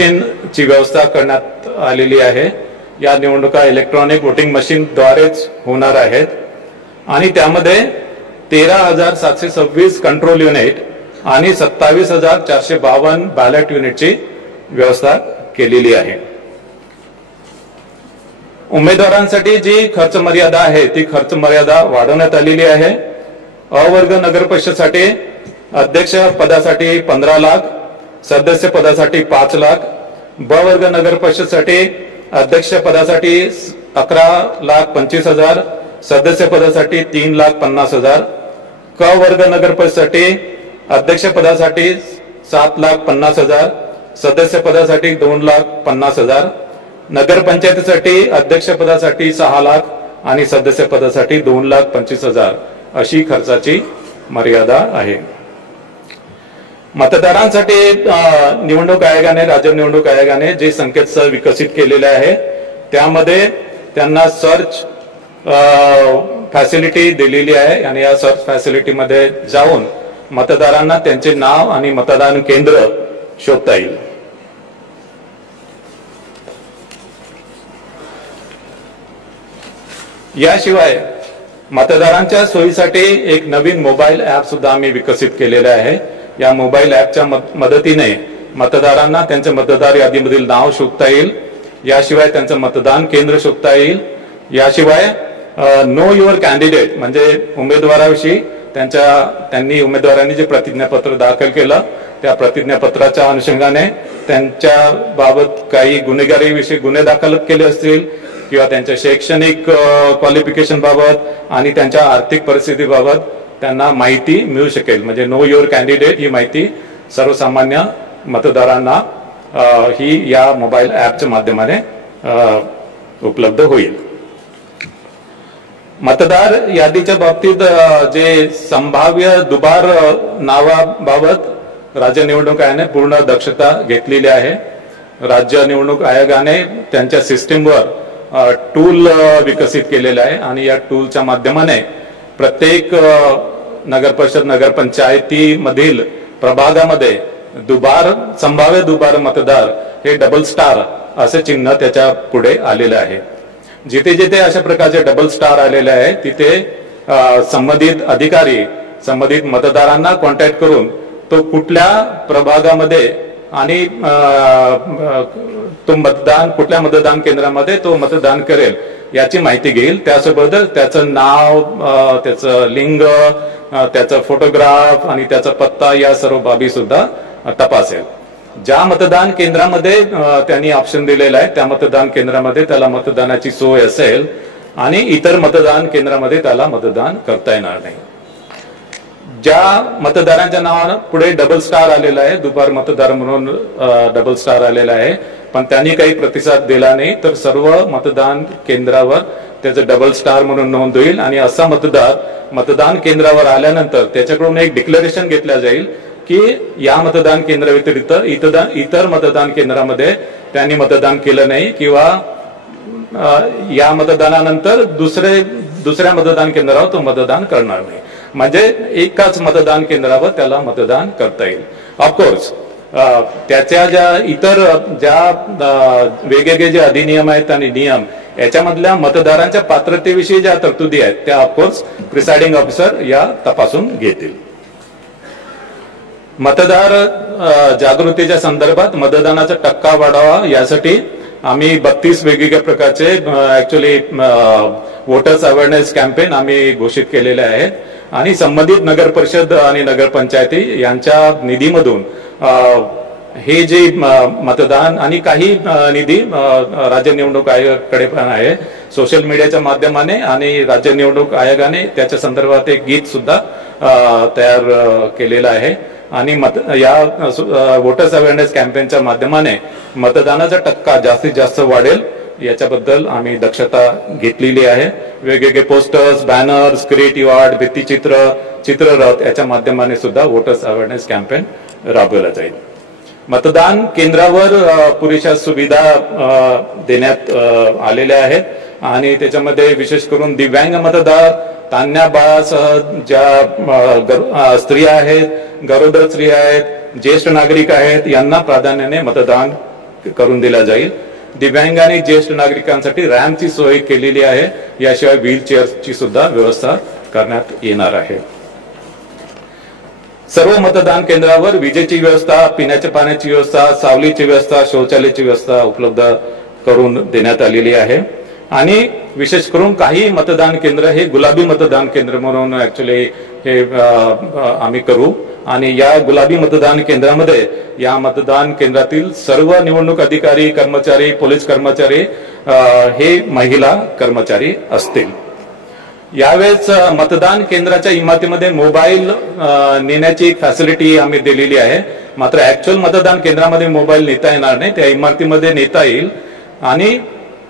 System ची व्यवस्था करण्यात आलेली आहे। या निवडणुका इलेक्ट्रॉनिक वोटिंग मशीन द्वारेच होणार आहेत आणि त्यामध्ये 13,726 कंट्रोल युनिट आणि 27,452 बॅलेट युनिटची व्यवस्था केलेली आहे। उमेदवारांसाठी जी खर्च मर्यादा आहे ती खर्च मर्यादा वाढवण्यात आलेली आहे। अ वर्ग नगर परिषदसाठी अध्यक्ष पदासाठी 15 लाख, सदस्य पदासाठी 5 लाख, ब वर्ग नगर परिषदसाठी अध्यक्ष पदासाठी 11,25,000, सदस्य पदासाठी 3,50,000, क वर्ग नगर परिषदसाठी अध्यक्ष पदासाठी 7,50,000, सदस्य पदासाठी 2,50,000, नगर पंचायतीसाठी अध्यक्ष पदासाठी 6 लाख आणि सदस्य पदासाठी 2,25,000 अशी खर्चाची मर्यादा आहे। मतदारांसाठी निवडणूक आयोगाने, राज्य निवडणूक आयोगाने जे संकेतस्थळ विकसित केलेले आहे त्यामध्ये त्यांना सर्च फॅसिलिटी दिलेली आहे आणि या सर्च फॅसिलिटी मध्ये जाऊन मतदारांना त्यांचे नाव आणि मतदान केंद्र शोधता येईल। याशिवाय मतदारांच्या सोयीसाठी एक नवीन मोबाईल ऍप सुद्धा आम्ही विकसित केलेले आहे। या मोबाईल ऍपच्या मदतीने मतदारांना त्यांच्या मतदार यादीमधील नाव शोधता येईल, याशिवाय त्यांचं मतदान केंद्र शोधता येईल, याशिवाय नो युअर कॅन्डिडेट म्हणजे उमेदवाराविषयी त्यांनी उमेदवारांनी जे प्रतिज्ञापत्र दाखल केलं त्या प्रतिज्ञापत्राच्या अनुषंगाने त्यांच्या बाबत काही गुन्हेगारीविषयी गुन्हे दाखल केले असतील किंवा त्यांच्या शैक्षणिक क्वालिफिकेशन बाबत आणि त्यांच्या आर्थिक परिस्थितीबाबत त्यांना माहिती मिळू शकेल। म्हणजे नो युअर कॅन्डिडेट ही माहिती सर्वसामान्य मतदारांना ही या मोबाईल ऍपच्या माध्यमाने उपलब्ध होईल। मतदार यादीच्या बाबतीत जे संभाव्य दुबार नावाबाबत राज्य निवडणूक आयोगाने पूर्ण दक्षता घेतलेली आहे। राज्य निवडणूक आयोगाने त्यांच्या सिस्टीमवर टूल विकसित केलेला आहे आणि या टूलच्या माध्यमाने प्रत्येक नगर परिषद नगर पंचायती मधील प्रभागामध्ये संभाव्य दुबार मतदार हे डबल स्टार असे चिन्ह त्याच्या पुढे आलेले आहे। जिथे जिथे अशा प्रकारचे डबल स्टार आलेले आहे तिथे संबंधित अधिकारी संबंधित मतदारांना कॉन्टॅक्ट करून तो कुठल्या प्रभागामध्ये आणि तो मतदान कुठल्या मतदान केंद्रामध्ये तो मतदान करेल याची माहिती घेईल। त्यासोबत त्याचं नाव, त्याचं लिंग, त्याचा फोटोग्राफ आणि त्याचा पत्ता या सर्व बाबी सुद्धा तपासेल। ज्या मतदान केंद्रामध्ये त्यांनी ऑप्शन दिलेला आहे त्या मतदान केंद्रामध्ये त्याला मतदानाची सोय असेल आणि इतर मतदान केंद्रामध्ये त्याला मतदान करता येणार नाही। ज्या मतदारांच्या नावानं पुढे डबल स्टार आलेला आहे, दुबार मतदार म्हणून डबल स्टार आलेला आहे, पण त्यांनी काही प्रतिसाद दिला नाही तर सर्व मतदान केंद्रावर त्याचं डबल स्टार म्हणून नोंद होईल आणि असा मतदार मतदान केंद्रावर आल्यानंतर त्याच्याकडून एक डिक्लेरेशन घेतलं जाईल की या मतदान केंद्राव्यतिरिक्त इतर मतदान केंद्रामध्ये त्यांनी मतदान केलं नाही किंवा या मतदानानंतर दुसऱ्या मतदान केंद्रावर तो मतदान करणार नाही। म्हणजे एकाच मतदान केंद्रावर त्याला मतदान करता येईल। ऑफकोर्स त्याच्या ज्या वेगवेगळे जे अधिनियम आहेत आणि नियम याच्यामधल्या मतदारांच्या पात्रतेविषयी ज्या तरतुदी आहेत त्या ऑफकोर्स प्रिसाइडिंग ऑफिसर या तपासून घेतील। मतदार जागृतीच्या संदर्भात मतदानाचा टक्का वाढावा यासाठी आम्ही 32 वेगवेगळ्या प्रकारचे ऍक्च्युअली वोटर्स अवेअरनेस कॅम्पेन आम्ही घोषित केलेले आहेत आणि संबंधित नगर परिषद आणि नगर पंचायती यांच्या निधीमधून हे जे मतदान आणि काही निधी राज्य निवडणूक आयोगाकडे पण आहे सोशल मीडियाच्या माध्यमाने आणि राज्य निवडणूक आयोगाने त्याच्या संदर्भात एक गीत सुद्धा तयार केलेलं आहे आणि या वोटर्स अवेअरनेस कॅम्पेनच्या माध्यमाने मतदानाचा टक्का जास्तीत जास्त वाढेल याच्याबद्दल आम्ही दक्षता घेतलेली आहे। वेगवेगळे पोस्टर्स, बॅनर्स, क्रिएटिव्ह आर्ट, भित्तिचित्र, चित्ररथ याच्या माध्यमाने सुद्धा वोटर्स अवेअरनेस कॅम्पेन राबवला जाईल। मतदान केंद्रावर पुरेशा सुविधा देण्यात आलेल्या आहेत आणि त्याच्यामध्ये विशेष करून दिव्यांग मतदार, तान्ह्या बाळासह ज्या स्त्रिया आहेत, गरोदर स्त्रिया आहेत, ज्येष्ठ नागरिक आहेत यांना प्राधान्याने मतदान करून दिला जाईल. दिव्यांग आणि ज्येष्ठ नागरिकांसाठी रॅम्पची सोय केलेली आहे. याशिवाय व्हीलचेअरची सुद्धा व्यवस्था करण्यात येणार आहे. सर्व मतदान केंद्रावर विजेची व्यवस्था, पिण्याच्या पाण्याची व्यवस्था, सावलीची व्यवस्था, शौचालयाची व्यवस्था उपलब्ध करून देण्यात आलेली आहे. आणि विशेष करून काही मतदान केंद्र हे गुलाबी मतदान केंद्र म्हणून ऍक्च्युली हे आम्ही करू. आणि या गुलाबी मतदान केंद्रामध्ये या मतदान केंद्रातील सर्व निवडणूक अधिकारी, कर्मचारी, पोलीस कर्मचारी हे महिला कर्मचारी असतील. यावेळेस मतदान केंद्राच्या इमारतीमध्ये मोबाईल नेण्याची एक फॅसिलिटी आम्ही दिलेली आहे. मात्र ऍक्च्युअल मतदान केंद्रामध्ये मोबाईल नेता येणार नाही, त्या इमारतीमध्ये नेता येईल. आणि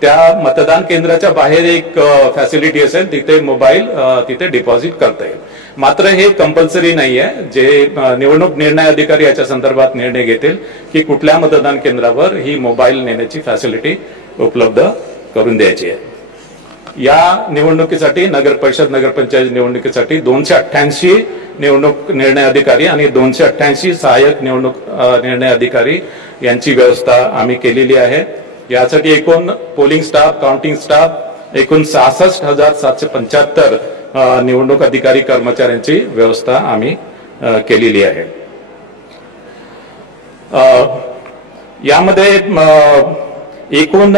त्या मतदान केंद्राच्या बाहेर एक फॅसिलिटी असेल, तिथे मोबाईल तिथे डिपॉझिट करता येईल. मात्र हे कंपल्सरी नाही आहे. जे निवडणूक निर्णय अधिकारी याच्या संदर्भात निर्णय घेतील की कुठल्या मतदान केंद्रावर ही मोबाईल नेण्याची फॅसिलिटी उपलब्ध करून द्यायची आहे. या निवडणुकीसाठी नगर परिषद, नगरपंचायत निवडणुकीसाठी 288 निवडणूक निर्णय अधिकारी आणि 288 सहाय्यक निवडणूक निर्णय अधिकारी यांची व्यवस्था आम्ही केलेली आहे. यासाठी एकूण पोलिंग स्टाफ, काउंटिंग स्टाफ एकूण 66,775 निवडणूक अधिकारी कर्मचाऱ्यांची व्यवस्था आम्ही केलेली आहे. यामध्ये एकूण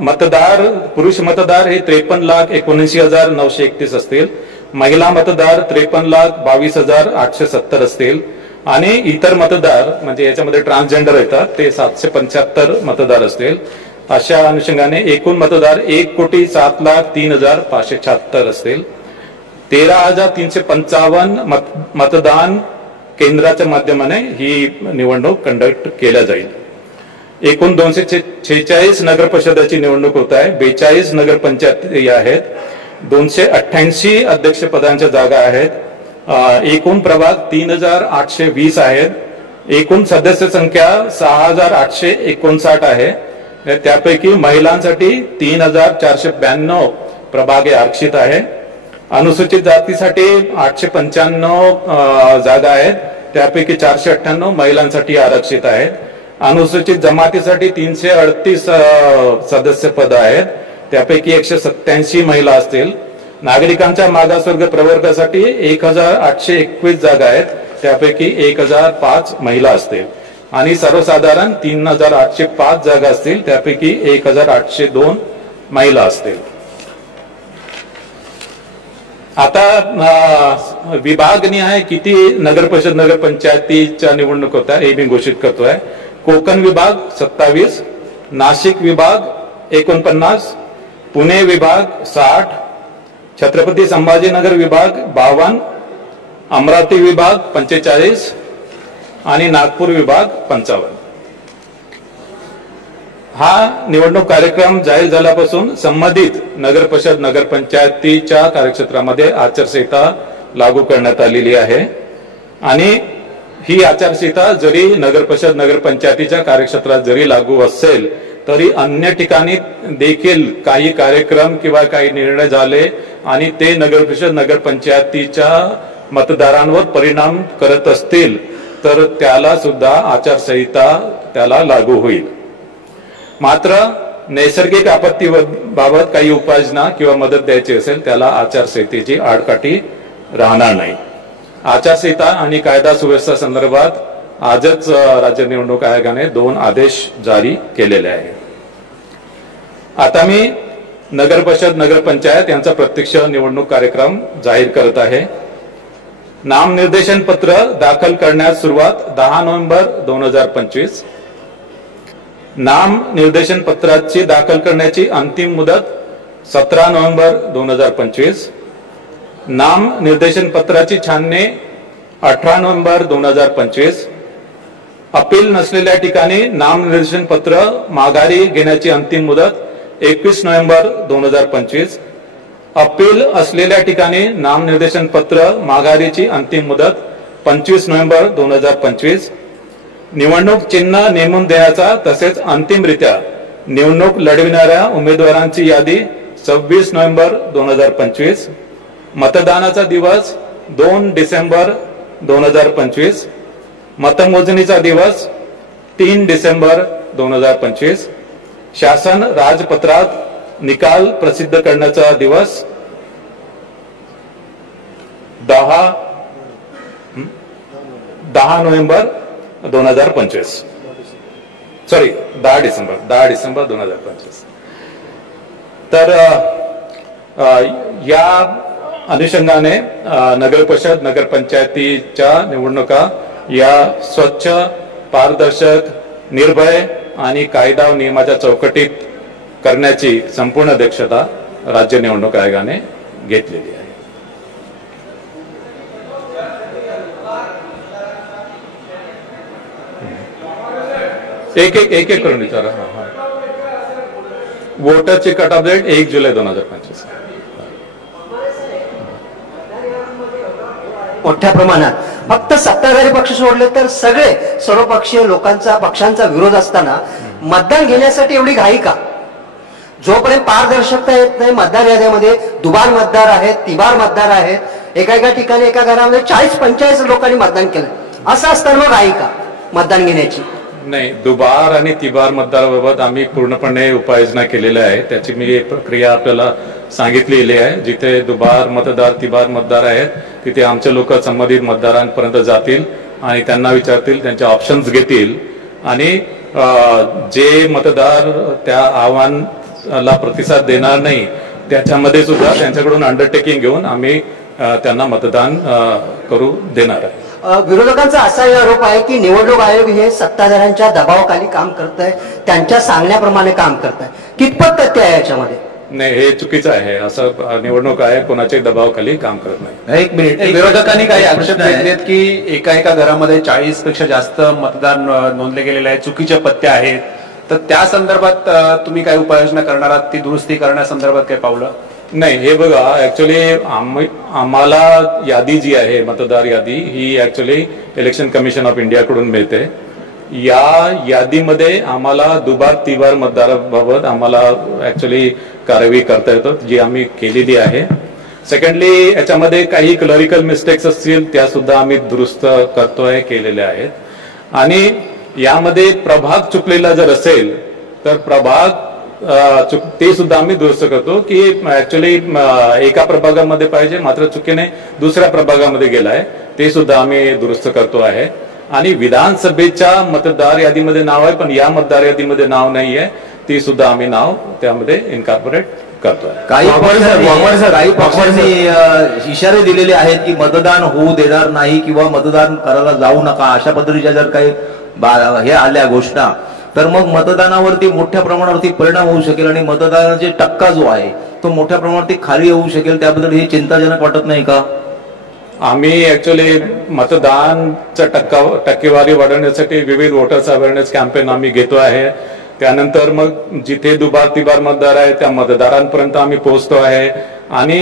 मतदार, पुरुष मतदार हे 53,79,931 असतील. महिला मतदार 53,22,870 असतील. आणि इतर मतदार म्हणजे याच्यामध्ये ट्रान्सजेंडर येतात ते 775 मतदार असतील. अशा अनुषंगाने एकूण मतदार 1,07,03,576 असतील. 13,355 मतदान केंद्राच्या माध्यमाने ही निवडणूक कंडक्ट केल्या जाईल. एकूण 246 नगर परिषदाची निवडणूक होत आहे. 42 नगरपंचायती आहेत. 288 अध्यक्ष पदांच्या जागा आहेत. एकूण प्रभाग 3,820 आहेत. एकूण सदस्य संख्या 6,859 आहे. त्यापैकी महिलांसाठी 3,492 प्रभाग आरक्षित आहे. अनुसूचित जातीसाठी 895 जागा आहेत. त्यापैकी 498 महिलांसाठी आरक्षित आहेत. अनुसूचित जमातीसाठी 338 सदस्य पद आहेत. त्यापैकी 187 महिला असतील. नागरिकांच्या मागासवर्ग प्रवर्गासाठी 1,821 जागा आहेत. त्यापैकी 1,005 महिला असतील. आणि सर्वसाधारण 3,805 जागा असतील. त्यापैकी 1,802 महिला असतील. आता विभागनिहाय किती नगर परिषद, नगरपंचायतीच्या निवडणूक होत्या हे मी घोषित करतोय. कोकण विभाग 27, नाशिक विभाग 49, पुणे विभाग 60, छत्रपती संभाजीनगर विभाग 52, अमरावती विभाग 45 आणि नागपूर विभाग 55. हा निवडणूक कार्यक्रम जाहीर झाल्यापासून संबंधित नगर परिषद, नगरपंचायतीच्या कार्यक्षेत्रामध्ये आचारसंहिता लागू करण्यात आलेली आहे. आणि ही आचारसंहिता जरी नगर परिषद, नगरपंचायतीच्या कार्यक्षेत्रात जरी लागू असेल तरी अन्य ठिकाणी देखील काही कार्यक्रम किंवा काही निर्णय झाले आणि ते नगर परिषद, नगरपंचायतीच्या मतदारांवर परिणाम करत असतील तर त्याला सुद्धा आचारसंहिता त्याला लागू होईल. मात्र नैसर्गिक आपत्तीबाबत काही उपाययोजना किंवा मदत द्यायची असेल त्याला आचारसंहितेची आडकाठी राहणार नाही. आचारसंहिता आणि कायदा सुव्यवस्था संदर्भात आजच राज्य निवडणूक आयोगाने 2 आदेश जारी केलेले आहे. आता मी नगर परिषद, नगरपंचायत यांचा प्रत्यक्ष निवडणूक कार्यक्रम जाहीर करत आहे. नामनिर्देशन पत्र दाखल करण्यास सुरुवात 10 नोव्हेंबर 2025. नाम निर्देशन पत्राची दाखल करण्याची अंतिम मुदत 17 नोव्हेंबर 2025. नाम निर्देशन पत्राची छाननी 18 नोव्हेंबर 2025. अपील नसलेल्या ठिकाणी नाम निर्देशन पत्र माघारी घेण्याची अंतिम मुदत 21 नोव्हेंबर 2025. अपील असलेल्या ठिकाणी नाम निर्देशन पत्र माघारीची अंतिम मुदत 25 नोव्हेंबर 2025. निवडणूक चिन्ह नेमून देण्याचा तसेच अंतिमरित्या निवडणूक लढविणाऱ्या उमेदवारांची यादी 26 नोव्हेंबर 2025. मतदानाचा दिवस 2 डिसेंबर 2025. मतमोजणीचा दिवस 3 डिसेंबर 2025. शासन राजपत्रात निकाल प्रसिद्ध करण्याचा दिवस 10 नोव्हेंबर 2025. सॉरी 10 डिसेंबर 2025. तर या अनुषंगाने नगर परिषद नगरपंचायतीच्या निवडणुका या स्वच्छ, पारदर्शक, निर्भय आणि कायदा व नियमाच्या चौकटीत करण्याची संपूर्ण दक्षता राज्य निवडणूक आयोगाने घेतलेली आहे. एक करून विचारा. वोटरची कट ऑफ डेट 1 जुलै 2025. मोठ्या प्रमाणात फक्त सत्ताधारी पक्ष सोडले तर सगळे सर्वपक्षीय पक्षांचा विरोध असताना मतदान घेण्यासाठी एवढी घाई का? जोपर्यंत पारदर्शकता येत नाही, मतदार याद्यामध्ये दुबार मतदार आहेत, तिबार मतदार आहेत, एका ठिकाणी एका घरामध्ये 40-45 लोकांनी मतदान केलं, असं असताना मग घाई का मतदान घेण्याची? नाही, दुबार आणि तिबार मतदाराबाबत आम्ही पूर्णपणे उपाययोजना केलेल्या आहे. त्याची मी प्रक्रिया आपल्याला सांगितलेली आहे. जिथे दुबार मतदार, तिबार मतदार आहेत तिथे आमचे लोक संबंधित मतदारांपर्यंत जातील आणि त्यांना विचारतील, त्यांचे ऑप्शन्स घेतील आणि जे मतदार त्या आव्हानाला प्रतिसाद देणार नाही त्याच्यामध्ये सुद्धा त्यांच्याकडून अंडरटेकिंग घेऊन आम्ही त्यांना मतदान करू देणार आहे. विरोधकांचा असाही आरोप आहे की निवडणूक आयोग हे सत्ताधाऱ्यांच्या दबावाखाली काम करत आहे, त्यांच्या सांगण्याप्रमाणे काम करत आहे. कितपत तथ्य आहे याच्यामध्ये? नाही, हे चुकीचं आहे. असं निवडणूक आयोग कोणाच्याही दबावाखाली काम करत नाही. एक मिनिट, विरोधकांनी काही आक्षेप घेतलेत की एका घरामध्ये 40 पेक्षा जास्त मतदार नोंदले गेलेले आहेत, चुकीचे पत्ते आहेत, तर त्या संदर्भात तुम्ही काय उपाययोजना करणार आहात? ती दुरुस्ती करण्यासंदर्भात काय पावलं? नाही, हे बघा, ऍक्च्युली आम्हाला यादी जी आहे, मतदार यादी, ही actually election commission of India कडून मिळते. या यादीमध्ये आम्हाला दुबार तिबार मतदाराबाबत आम्हाला ऍक्च्युली कार्यवाही करता येतो, जी आम्ही केलेली आहे. सेकंडली, याच्यामध्ये काही क्लरिकल मिस्टेक्स असतील त्या सुद्धा आम्ही दुरुस्त करतोय, केलेल्या आहेत. आणि यामध्ये प्रभाग चुकलेला जर असेल तर प्रभाग ते सुद्धा आम्ही दुरुस्त करतो की ऍक्च्युली एका प्रभागामध्ये पाहिजे मात्र चुकीने दुसऱ्या प्रभागामध्ये गेलाय, ते सुद्धा आम्ही दुरुस्त करतो आहे. आणि विधानसभेच्या मतदार यादीमध्ये नाव आहे पण या मतदार यादीमध्ये नाव नाहीये, ती सुद्धा आम्ही नाव त्यामध्ये इन्कॉर्पोरेट करतोय. काही पक्षांनी इशारे दिलेले आहेत की मतदान होऊ देणार नाही किंवा मतदान करायला जाऊ नका, अशा पद्धतीच्या जर काही हे आल्या घोषणा तर मग मतदानावरती मोठ्या प्रमाणावरती परिणाम होऊ शकेल आणि मतदानाचा टक्का जो आहे तो मोठ्या प्रमाणावरती खाली येऊ शकेल. त्याबद्दल हे चिंताजनक वाटत नाही का? आम्ही ऍक्च्युली मतदानचा टक्केवारी वाढवण्यासाठी विविध वोटर्स अवेअरनेस कॅम्पेन आम्ही घेतो आहे. त्यानंतर मग जिथे दुबार तिबार मतदार आहे त्या मतदारांपर्यंत आम्ही पोहोचतो आहे. आणि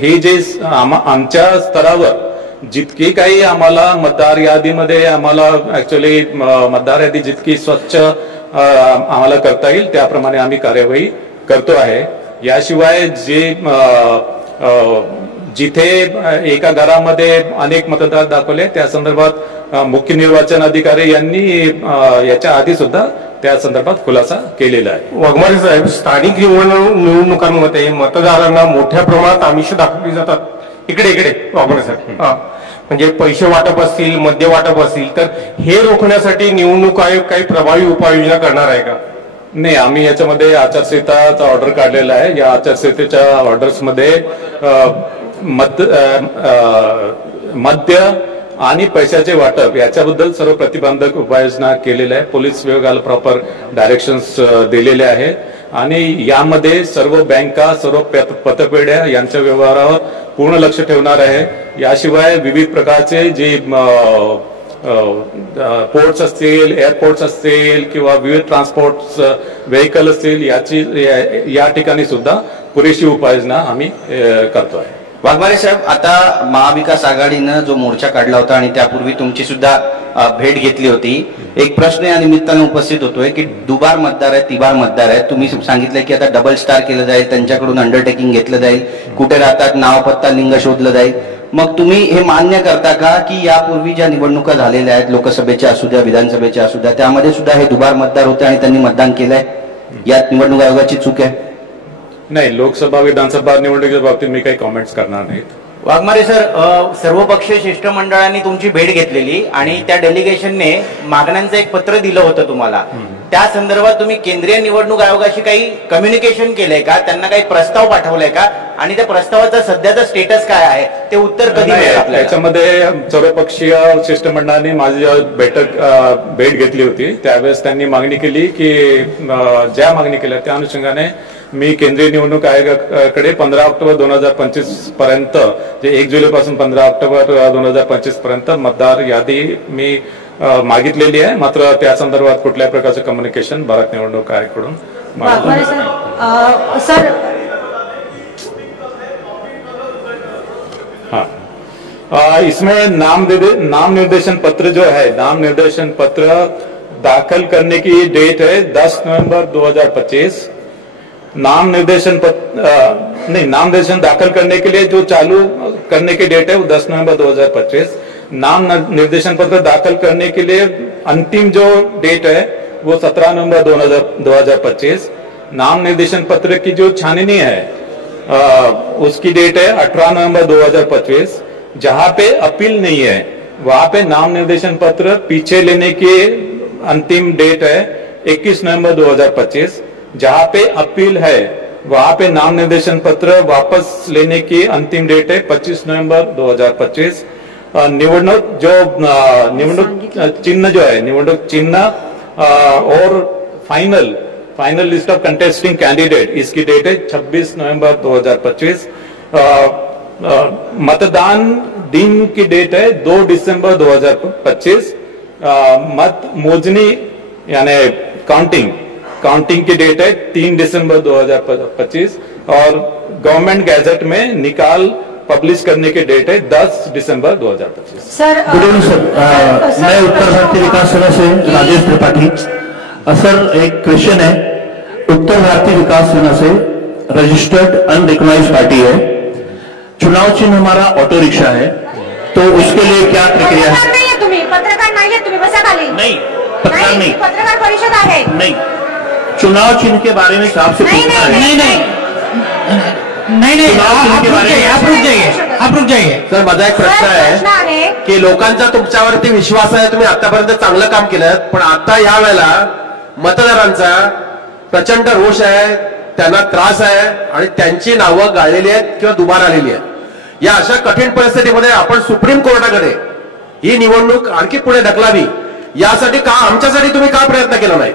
हे जे आमच्या स्तरावर जितकी काही आम्हाला मतदार यादीमध्ये आम्हाला ऍक्च्युली मतदार यादी जितकी स्वच्छ आम्हाला करता येईल त्याप्रमाणे आम्ही कार्यवाही करतो आहे. याशिवाय जिथे एका घरामध्ये अनेक मतदार दाखवले त्या संदर्भात मुख्य निर्वाचन अधिकारी यांनी याच्या आधी सुद्धा त्या संदर्भात खुलासा केलेला आहे. वाघमारे साहेब, स्थानिक निवडणुकांमध्ये मतदारांना मोठ्या प्रमाणात आमिष दाखवली जातात. इकडे वाघमारे साहेब, म्हणजे पैसे वाटप असतील, मद्य वाटप असतील, तर हे रोखण्यासाठी निवडणूक आयोग काही प्रभावी उपाययोजना करणार आहे का? नाही, आम्ही याच्यामध्ये आचारसंहिताचा ऑर्डर काढलेला आहे. या आचारसंहितेच्या ऑर्डर्समध्ये मद्य आणि पैशाचे वाटप याच्याबद्दल सर्व प्रतिबंधक उपाययोजना केलेल्या आहे. पोलीस विभागाला प्रॉपर डायरेक्शन्स दिलेले आहेत आणि यामध्ये सर्व बँका, सर्व पतपेढ्या यांच्या व्यवहारावर पूर्ण लक्ष ठेवणार आहे. याशिवाय विविध प्रकारचे जे पोर्ट्स असतील, एअरपोर्ट्स असतील किंवा विविध ट्रान्सपोर्ट व्हेकल असतील या ठिकाणी सुद्धा पुरेशी उपाययोजना आम्ही करतोय. वाघमारे साहेब, आता महाविकास आघाडीनं जो मोर्चा काढला होता आणि त्यापूर्वी तुमची सुद्धा भेट घेतली होती, एक प्रश्न या निमित्तानं उपस्थित होतोय की दुबार मतदार आहेत, तिबार मतदार आहेत, तुम्ही सांगितलं की आता डबल स्टार केलं जाईल, त्यांच्याकडून अंडरटेकिंग घेतलं जाईल, कुठे राहतात नाव पत्ता लिंग शोधलं जाईल, मग तुम्ही हे मान्य करता का की यापूर्वी ज्या निवडणुका झालेल्या आहेत, लोकसभेच्या असू द्या विधानसभेच्या असू द्या, त्यामध्ये सुद्धा हे दुबार मतदार होते आणि त्यांनी मतदान केलंय? यात निवडणूक आयोगाची चूक आहे? नाही, लोकसभा विधानसभा निवडणुकीच्या बाबतीत मी काही कॉमेंट्स करणार नाहीत. वाघमारे सर, सर्वपक्षीय शिष्टमंडळाने तुमची भेट घेतलेली आणि त्या डेलिगेशनने मागण्यांचं एक पत्र दिलं होतं तुम्हाला. त्या संदर्भात तुम्ही केंद्रीय निवडणूक आयोगाशी काही कम्युनिकेशन केलंय का? त्यांना काही प्रस्ताव पाठवलाय का? आणि त्या प्रस्तावाचा सध्याचा स्टेटस काय आहे, ते उत्तर कधी मिळेल आपल्याला? त्याच्यामध्ये सर्वपक्षीय शिष्टमंडळाने माझी भेट घेतली होती. त्यावेळेस त्यांनी मागणी केली की ज्या मागणी केल्या त्या अनुषंगाने मी केंद्रीय निवडणूक आयोगाकडे 15 ऑक्टोबर 2025 पर्यंत, जे 1 जुलैपासून 15 ऑक्टोबर 2025 पर्यंत मतदार यादी मी मागितलेली आहे. मात्र त्या संदर्भात कुठल्याही प्रकारचं कम्युनिकेशन भारत निवडणूक आयोगाकडून सर हाँ, इसमें नाम निर्देशन पत्र जो है, नाम निर्देशन पत्र दाखल करने की डेट है 10 नवंबर 2025. नाम निर्देशन दाखल करने के लिए जो चालू करने की डेट है वो 10 नवंबर 2025. नाम निर्देशन पत्र दाखल करने के लिए अंतिम जो डेट है वो 17 नवंबर 2025. नाम निर्देशन पत्र की जो छाननी है उसकी डेट है 18 नवंबर 2025. जहां पे अपील नहीं है वहां पे नाम निर्देशन पत्र पीछे लेने की अंतिम डेट है 21 नवंबर 2025. जहां पे अपील है वहां पे नाम निर्देशन पत्र वापस लेने की अंतिम डेट है 25 नवंबर 2025. निवडणूक चिन्ह जो है, निवडणूक चिन्ह और final list of contesting candidate, इसकी डेट है 26 नवंबर 2025. मतदान दिन की डेट है 2 दिसंबर 2025. मत मोजनी यानी काउंटिंग की डेट है 3 दिसंबर 2025 और गवर्नमेंट गैजेट में निकाल पब्लिश करने की डेट है 10 दिसंबर 2025. सर गुड इवनिंग सर, मैं उत्तर भारतीय विकास सेना से राजेश त्रिपाठी. सर एक क्वेश्चन है, उत्तर भारतीय विकास सेना से रजिस्टर्ड अनरिकॉग्नाइज्ड पार्टी है, चुनाव चिन्ह हमारा ऑटो रिक्शा है, तो उसके लिए क्या प्रक्रिया है? तुम्ही पत्रकार नाहीये, तुम्ही बसा खाली. नहीं, पत्रकार नहीं, पत्रकार परिषद आहे. नहीं, चुनाव चिन्ह के बारे में आपसे पूछना है. नहीं, आप रुक जाइए. सर माझा एक प्रश्न आहे की लोकांचा तुमच्यावरती विश्वास आहे, तुम्ही आतापर्यंत चांगलं काम केलं, पण आता या वेळेला मतदारांचा प्रचंड रोष आहे, त्यांना त्रास आहे आणि त्यांची नावं गाळलेली आहेत किंवा दुबार आलेली आहेत. या अशा कठीण परिस्थितीमध्ये आपण सुप्रीम कोर्टाकडे ही निवडणूक आणखी पुढे ढकलावी यासाठी का, आमच्यासाठी तुम्ही का प्रयत्न केला नाही?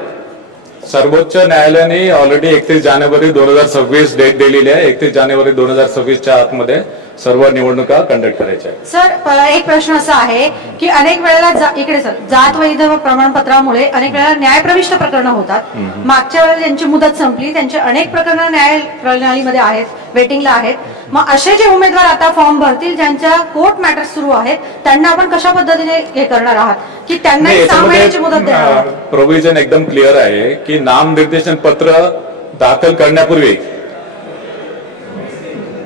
सर्वोच्च न्यायालयाने ऑलरेडी 31 जानेवारी 2026 डेट दिलेली आहे. 31 जानेवारी 2026च्या आतमध्ये सर्व निवडणुका कंडक्ट करायच्या आहेत. सर एक प्रश्न असा आहे की अनेक वेळेला इकडे सर जात वैध प्रमाणपत्रामुळे अनेक वेळेला न्यायप्रविष्ट प्रकरणं होतात. मागच्या वेळेला ज्यांची मुदत संपली त्यांचे अनेक प्रकरणं न्याय प्रणालीमध्ये आहेत, वेटिंगला आहेत. मग असे जे उमेदवार आता फॉर्म भरतील ज्यांच्या कोर्ट मॅटर्स सुरू आहेत त्यांना आपण कशा पद्धतीने हे करणार आहात की त्यांना 6 महिन्याची मुदत देणार? प्रोव्हिजन एकदम क्लिअर आहे की नाम निर्देशन पत्र दाखल करण्यापूर्वी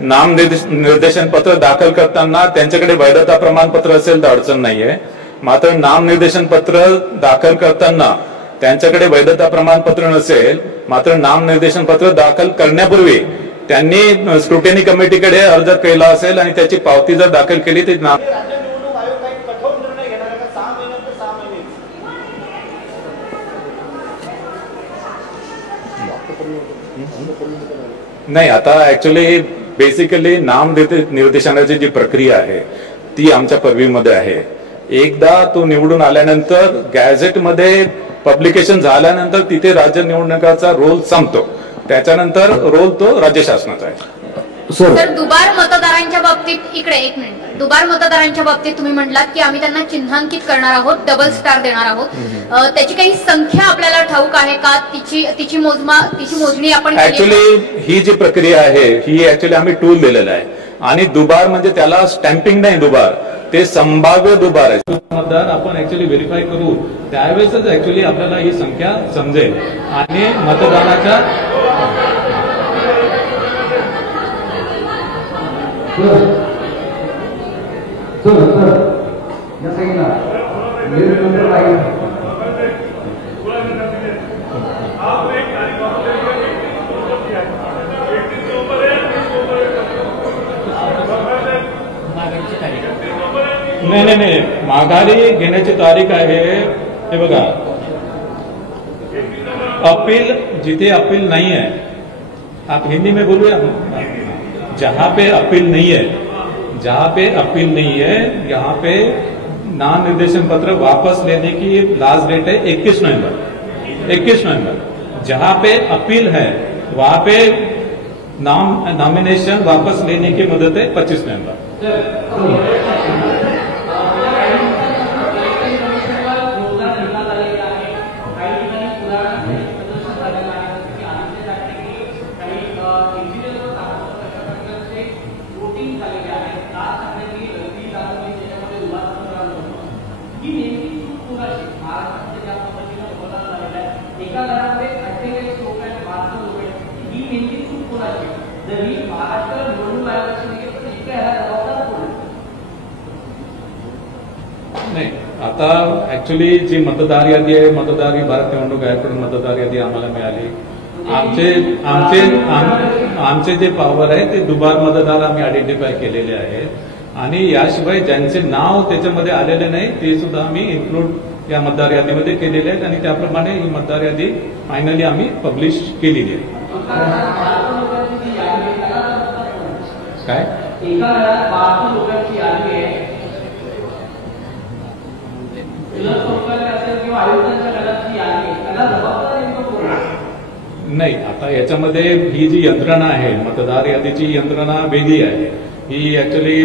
नाम निर्देशन पत्र दाखल करताना त्यांच्याकडे वैधता प्रमाणपत्र असेल तर अडचण नाहीये. मात्र नाम निर्देशन पत्र दाखल करताना त्यांच्याकडे वैधता प्रमाणपत्र नसेल, मात्र नाम निर्देशन पत्र दाखल करण्यापूर्वी त्यांनी स्क्रुटिनी कमिटीकडे अर्ज केला असेल आणि त्याची पावती जर दाखल केली तर नाही. आता ऍक्च्युली बेसिकली नाम निर्देशनाची जी प्रक्रिया आहे ती आमच्या पर्वीमध्ये आहे. एकदा तो निवडून आल्यानंतर गॅझेटमध्ये पब्लिकेशन झाल्यानंतर तिथे राज्य निवडणुकाचा रोल संपतो. त्याच्यानंतर रोल तो राज्य शासनाचा आहे. सर दुबार मतदारांच्या बाबतीत इकडे एक मिनिट, दुबार मतदारांच्या बाबतीत तुम्ही म्हटलात की आम्ही त्यांना चिन्हांकित करणार आहोत, डबल स्टार देणार आहोत. त्याची काही संख्या आपल्याला ठाऊक आहे का? तिची मोजणी आपण ऍक्च्युली ही जी प्रक्रिया आहे ही ऍक्च्युली आम्ही टूल दिलेला आहे आणि दुबार म्हणजे त्याला स्टॅम्पिंग नाही, दुबार ते संभाव्य दुबार आहे. मतदार आपण ऍक्च्युली व्हेरीफाय करू त्यावेळेसच ऍक्च्युली आपल्याला ही संख्या समजेल आणि मतदानाच्या नाही, माघारी घेण्याची तारीख आहे हे बघा. अपील जिथे अपील नहीं है, आप हिंदी में बोलिए, जहां पे अपील नहीं है, जहां पे अपील नहीं है यहाँ पे नाम निर्देशन पत्र वापस लेने की लास्ट डेट है 21 नवंबर. 21 नवंबर. जहां पे अपील है वहां पे नॉमिनेशन वापस लेने की मुदत है 25 नवंबर. नाही, आता ऍक्च्युली जी मतदार यादी आहे, मतदार ही भारत निवडणूक आयोगाकडून मतदार यादी आम्हाला मिळाली. आमचे जे पॉवर आहे ते दुबार मतदार आम्ही आयडेंटिफाय केलेले आहेत आणि याशिवाय ज्यांचे नाव त्याच्यामध्ये आलेले नाही ते सुद्धा आम्ही इन्क्लूड या मतदार यादीमध्ये केलेले आहेत आणि त्याप्रमाणे ही मतदार यादी फायनली आम्ही पब्लिश केलेली आहे. काय नाही, आता याच्यामध्ये ही जी यंत्रणा आहे मतदार यादीची यंत्रणा वेगळी आहे. ही ऍक्च्युली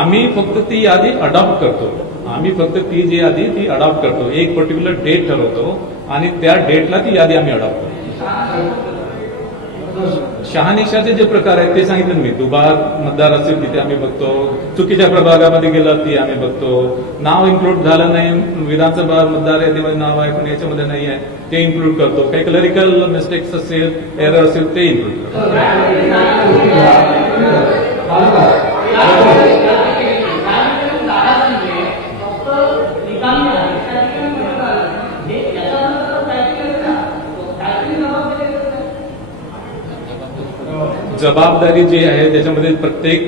आम्ही फक्त ती यादी अडॉप्ट करतो. आम्ही फक्त ती जी यादी ती अडॉप्ट करतो. एक पर्टिक्युलर डेट ठरवतो आणि त्या डेटला ती यादी आम्ही अडॉप्ट करतो. शहानिशाचे जे प्रकार आहेत ते सांगितलं मी. दुबार मतदार असेल तिथे आम्ही बघतो, चुकीच्या प्रभागामध्ये गेलं ती आम्ही बघतो, नाव इन्क्लूड झालं नाही, विधानसभा मतदार यादीमध्ये नाव आहे पण याच्यामध्ये नाही आहे ते इन्क्लूड करतो, काही क्लरिकल मिस्टेक्स असेल, एरर असेल ते इन्क्लूड करतो. जबाबदारी जी आहे त्याच्यामध्ये प्रत्येक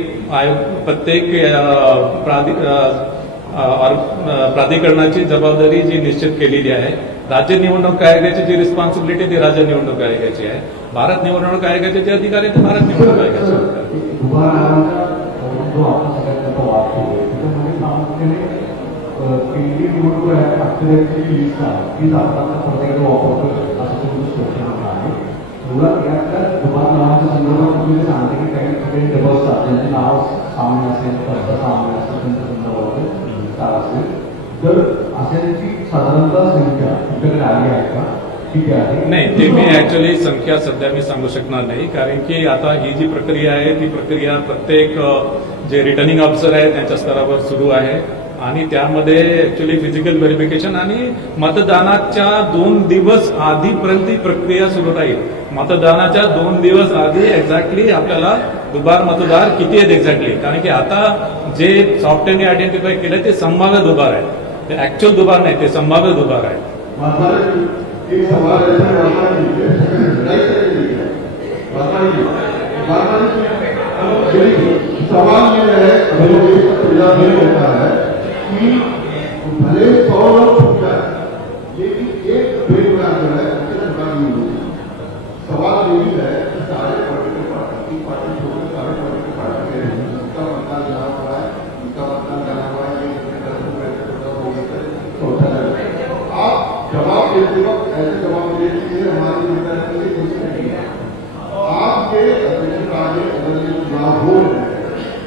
प्राधिकरणाची जबाबदारी जी निश्चित केलेली आहे. राज्य निवडणूक आयोगाची जी रिस्पॉन्सिबिलिटी ती राज्य निवडणूक आयोगाची आहे. भारत निवडणूक आयोगाचे जे अधिकार आहेत ते भारत निवडणूक आयोगाचे दुबार नावाच्या संदर्भात तुम्ही सांगते की काही डबल असतात ज्यांचे नाव सामान्य असेल, सामान्य असेल, त्यांच्या संदर्भात असेल, तर अशांची साधारणतः संख्या तुमच्याकडे आली आहे का? ठीक आहे. नाही, ते मी ऍक्च्युअली संख्या सध्या मी सांगू शकणार नाही, कारण की आता ही जी प्रक्रिया आहे ती प्रक्रिया प्रत्येक जे रिटर्निंग ऑफिसर आहे त्यांच्या स्तरावर सुरू आहे आणि त्यामध्ये ऍक्च्युअली फिजिकल व्हेरिफिकेशन आणि मतदानाच्या 2 दिवस आधीपर्यंत ही प्रक्रिया सुरू राहील. मतदानाच्या 2 दिवस आधी एक्झॅक्टली आपल्याला दुबार मतदार किती आहेत एक्झॅक्टली, कारण की आता जे सॉफ्टवेअरने आयडेंटिफाय केलं ते संभाव्य दुबार आहे, ते ऍक्च्युअल दुबार नाही, ते संभाव्य दुबार आहे. सवाल ये है कि भले 100 लोग छूट जाए लेकिन एक बेगुनाह जो है सवाल ये भी है कि सारे पॉलिटिकल पार्टी छोटे सारे पॉलिटिकल पार्टी के उनका मतदान जाना हुआ है, उनका मतदान जाना हुआ है, आप जवाब देते वक्त ऐसे जवाब देने के लिए हमारी विद्यार्थी कोशिश नहीं है. आपके अध्यक्ष कार्य अगर ये चुनाव हो रहे हैं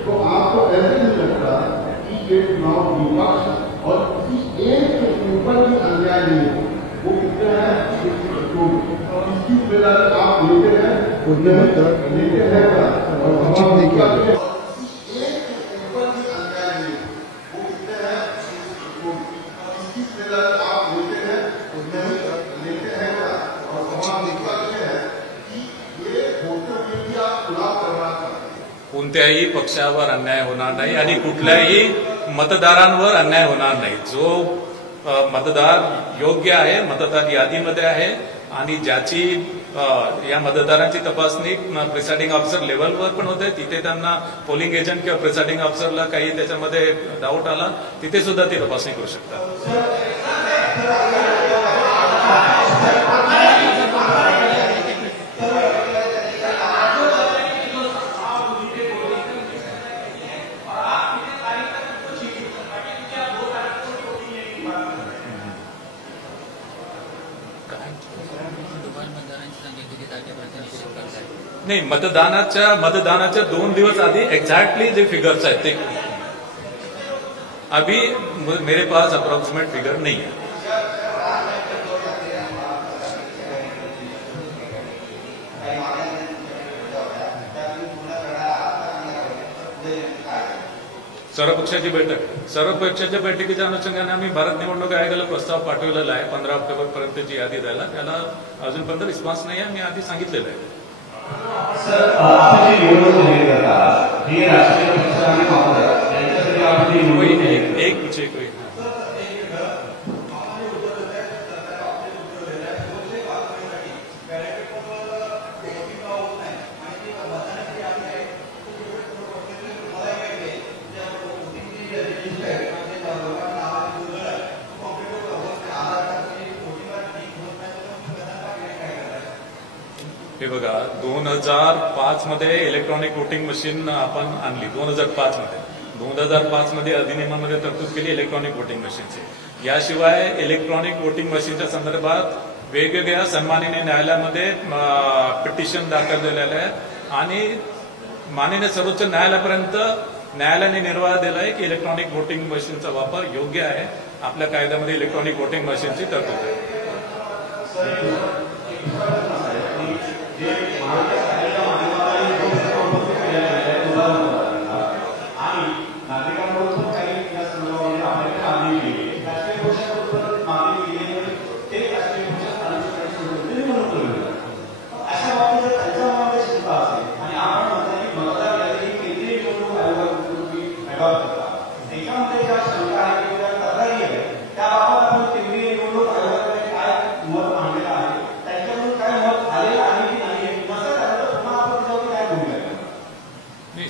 तो आपको ऐसे नहीं लगता कि ये चुनाव विपक्ष और किसी एक के ऊपर भी अन्याय नहीं है. वो कितने हैं इसकी जिम्मेदारी आप लेते हैं, लेते हैं कोणत्याही पक्षावर अन्याय होणार नाही आणि कुठल्याही मतदारांवर अन्याय होणार नाही. जो मतदार योग्य आहे, मतदार यादीमध्ये आहे आणि ज्याची या मतदारांची तपासणी प्रिसाइडिंग ऑफिसर लेव्हलवर पण होते, तिथे त्यांना पोलिंग एजंट किंवा प्रिसाइडिंग ऑफिसरला काही त्याच्यामध्ये डाऊट आला, तिथे सुद्धा ती तपासणी करू शकतात. नाही, मतदानाच्या 2 दिवस आधी एक्झॅक्टली जे फिगर्स आहेत ते अभी मेरे पास अप्रॉक्सिमेट फिगर नहीं है. सर्व पक्षाच्या बैठकीच्या अनुषंगाने आम्ही भारत निवडणूक आयोगाला प्रस्ताव पाठवलेला आहे. 15 ऑक्टोबर पर्यंतची यादी द्यायला. त्याला अजूनपर्यंत रिस्पॉन्स नाही आहे. मी आधी सांगितलेलं आहे. एक पीछे कोई हे बघा, 2005 मध्ये इलेक्ट्रॉनिक वोटिंग मशीन आपण आणली. 2005 मध्ये अधिनियमामध्ये तरतूद केली इलेक्ट्रॉनिक वोटिंग मशीनची. याशिवाय इलेक्ट्रॉनिक वोटिंग मशीनच्या संदर्भात वेगवेगळ्या सन्माननीय न्यायालयामध्ये पिटिशन दाखल झालेले आहेत आणि माननीय सर्वोच्च न्यायालयापर्यंत न्यायालयाने निर्वाह दिलाय की इलेक्ट्रॉनिक वोटिंग मशीनचा वापर योग्य आहे. आपल्या कायद्यामध्ये इलेक्ट्रॉनिक वोटिंग मशीनची तरतूद आहे.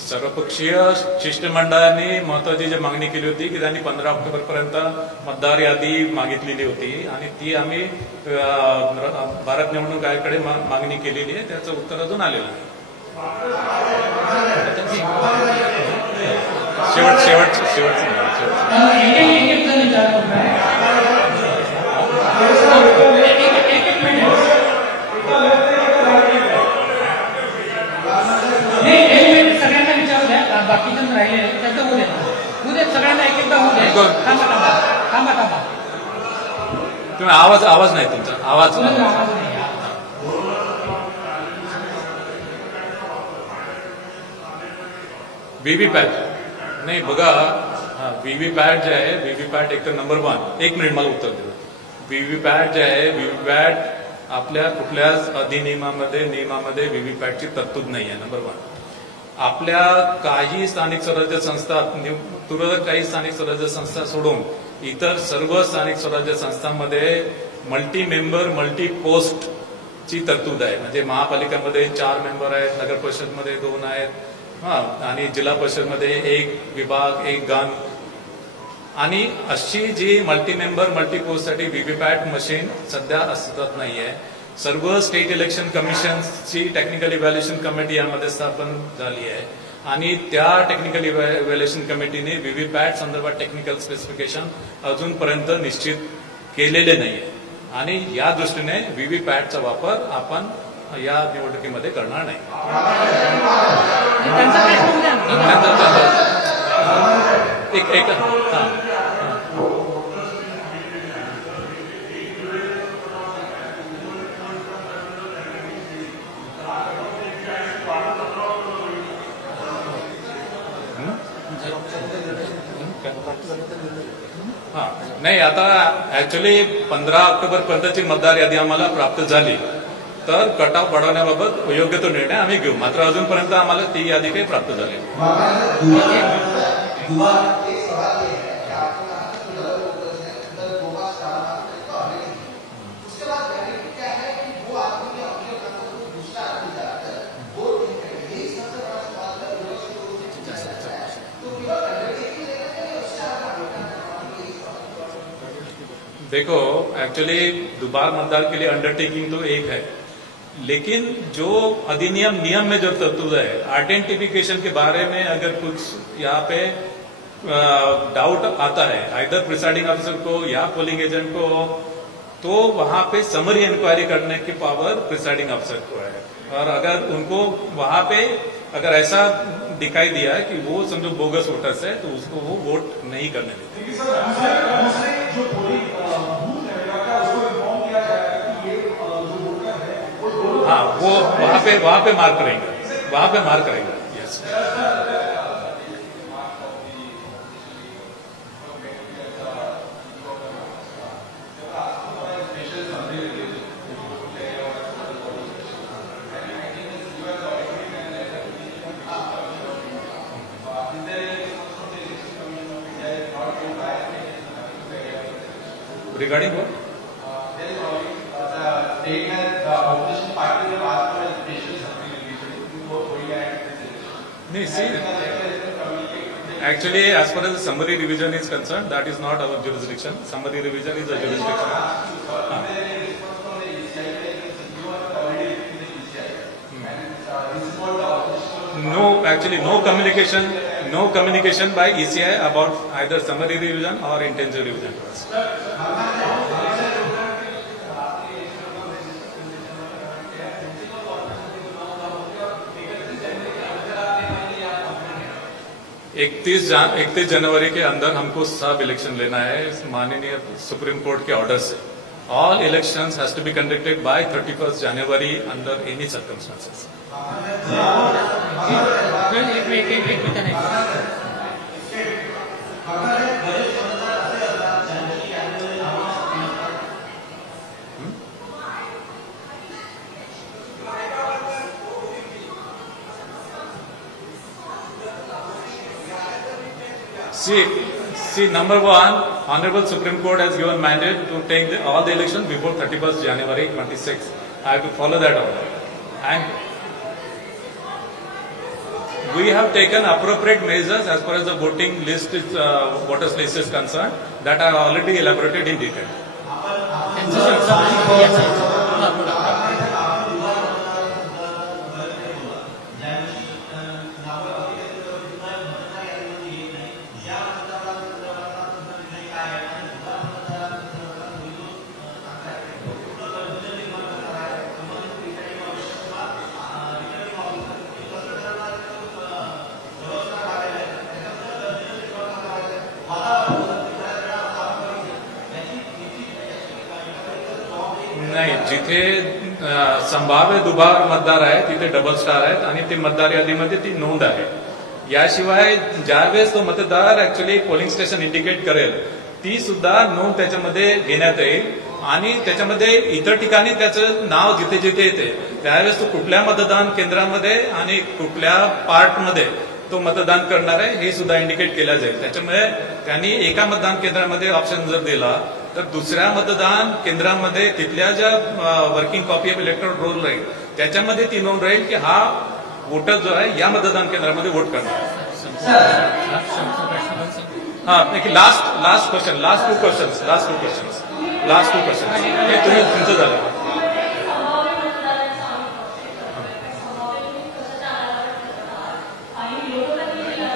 सर्वपक्षीय शिष्टमंडळाने महत्वाची जी मागणी केली होती की त्यांनी 15 ऑक्टोबर पर्यंत मतदार यादी मागितलेली होती आणि ती आम्ही भारत निवडणूक आयोगाकडे मागणी केलेली आहे. त्याचं उत्तर अजून आलेलं नाही. बाकीचं राहिले त्याचं होऊ दे सगळ्यांना एक एकदा होऊ दे. थांबा तुम्ही आवाज नाही तुमचा आवाज व्हीव्हीपॅट नाही बघा. व्हीव्हीपॅट जे आहे, व्हीव्हीपॅट एक तर नंबर 1, 1 मिनिट मला उत्तर देऊ. व्हीव्हीपॅट जे आहे, व्हीव्हीपॅट आपल्या कुठल्याच अधिनियमामध्ये नियमामध्ये व्हीव्हीपॅटची तरतूद नाही आहे. नंबर 1. आपल्या काही स्थानिक स्वराज्य संस्था, तुरळक काही स्थानिक स्वराज्य संस्था सोडून इतर सर्व स्थानिक स्वराज्य संस्थांमध्ये मल्टी मेंबर मल्टी पोस्ट ची तरतूद आहे. म्हणजे महापालिकामध्ये 4 मेंबर आहेत, नगर परिषदमध्ये 2 आहेत आणि जिल्हा परिषदमध्ये 1 विभाग 1 गण. आणि अशी जी मल्टी मेंबर मल्टी पोस्ट साठी व्हीव्हीपॅट मशीन सध्या अस्तित्वात नाहीये. सर्व स्टेट इलेक्शन कमिशनची टेक्निकल इव्हॅल्युएशन कमिटी यामध्ये स्थापन झाली आहे आणि त्या टेक्निकल इव्हॅल्युएशन कमिटीने व्हीव्हीपॅट संदर्भात टेक्निकल स्पेसिफिकेशन अजूनपर्यंत निश्चित केलेले नाहीये आणि या दृष्टीने व्हीव्हीपॅटचा वापर आपण या निवडणुकीमध्ये करणार नाही. नाही, आता ऍक्च्युअली 15 ऑक्टोबर पर्यंतची मतदार यादी आम्हाला प्राप्त झाली तर कटाव वाढवण्याबाबत योग्य तो निर्णय आम्ही घेऊ. मात्र अजूनपर्यंत आम्हाला ती यादी काही प्राप्त झाली. देखो एक्चुअली दोबारा मतदान के लिए अंडरटेकिंग तो एक है, लेकिन जो अधिनियम नियम में जो तरतूद है आइडेंटिफिकेशन के बारे में अगर कुछ यहाँ पे डाउट आता है आइदर प्रिसाइडिंग ऑफिसर को या पोलिंग एजेंट को, तो वहां पे समरी इंक्वायरी करने की पावर प्रिसाइडिंग ऑफिसर को है. और अगर उनको वहां पे अगर ऐसा दिखाई दिया है कि वो समझो बोगस वोटर्स है तो उसको वो वोट नहीं करने देते. हाँ, वो वहां पे मार्क करेंगे. Yes. Regarding what? No, see, actually, as far as the summary revision is concerned, that is not our jurisdiction. Summary revision is a jurisdiction. No, actually, no communication by ECI about either summary revision or intensive revision to us. इकतीस जनवरी के अंदर हमको सब election लेना है माननीय Supreme Court के ऑर्डर से. All elections has to be conducted by 31st January under any circumstances. See, number one, Honorable Supreme Court has given mandate to take all the elections before 31st January 26. I have to follow that order. And we have taken appropriate measures as far as the voting list is, voters list is concerned, that are already elaborated in detail. नाही, जिथे संभाव्य दुबार मतदार आहेत तिथे double star आहेत आणि ते मतदार यादीमध्ये ती नोंद आहे. याशिवाय ज्यावेळेस तो मतदार ऍक्च्युली पोलिंग स्टेशन इंडिकेट करेल ती सुद्धा नोंद त्याच्यामध्ये घेण्यात येईल आणि त्याच्यामध्ये इतर ठिकाणी त्याचं नाव जिथे जिथे येते त्यावेळेस तो कुठल्या मतदान केंद्रामध्ये आणि कुठल्या पार्टमध्ये तो मतदान करणार आहे हे सुद्धा इंडिकेट केलं जाईल. त्याच्यामुळे त्यांनी एका मतदान केंद्रामध्ये ऑप्शन जर दिला तर दुसऱ्या मतदान केंद्रामध्ये तिथल्या ज्या working copy of electoral roll राहील त्याच्यामध्ये ती नोंद राहील की हा वोटर जो आहे या मतदान केंद्रामध्ये वोट करणार. हा, last question last two question हे तुम्ही तुमचं झालं.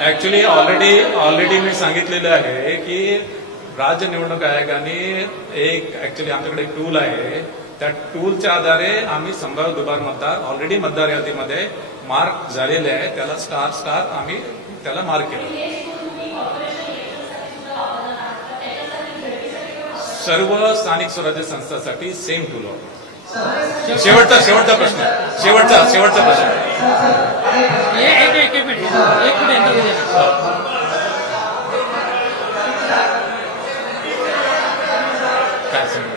ऍक्च्युली ऑलरेडी मी सांगितलेलं आहे की राज्य निवडणूक आयोगाने एक ऍक्च्युली आमच्याकडे एक टूल आहे. त्या टूलच्या आधारे आम्ही संभाव्य दुबार मतदार ऑलरेडी मतदार यादीमध्ये मार्क झालेले आहे त्याला स्टार आम्ही त्याला मार्क केलं. सर्व स्थानिक स्वराज्य संस्थांसाठी सेम टूल वापरू. शेवटचा प्रश्न काय सांगू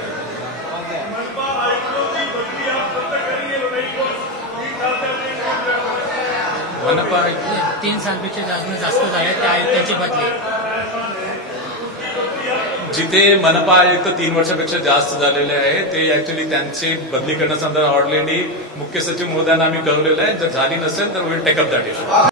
3 सालपेक्षा जास्त झाले त्या आयुक्तांची बदली. जिथे मनपा आयुक्त 3 वर्षापेक्षा जास्त झालेले आहे ते ऍक्च्युअली त्यांची बदली करण्याचा ऑलरेडी मुख्य सचिव महोदयांना आम्ही कळवलेलं आहे. जर झाली नसेल तर will take up that issue.